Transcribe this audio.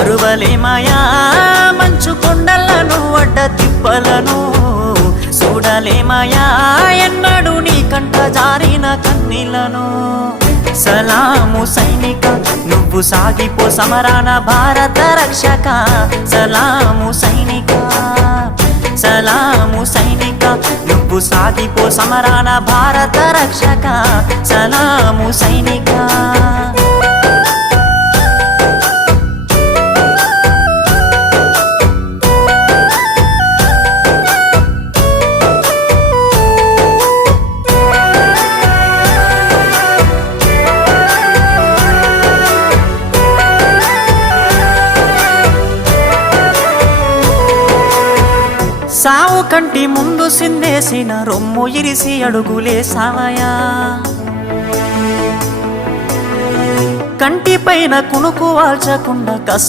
మరువలేమయా మంచు కొండలను అడ్డ తిప్పలను చూడలేమయా ఎన్నడు నీ కంట జారిన కన్నీళ్లను సలాము సైనిక నువ్వు సాగిపో సమరాన భారత రక్షక సలాము సైనిక సలాము సైనిక నువ్వు సాగిపో సమరాన భారత రక్షక సలాము సైనిక సావు కంటి ముందు సిందేసిన రొమ్ము ఇరిసి అడుగులేసావయా కంటి పైన కునుకు వాల్చకుండా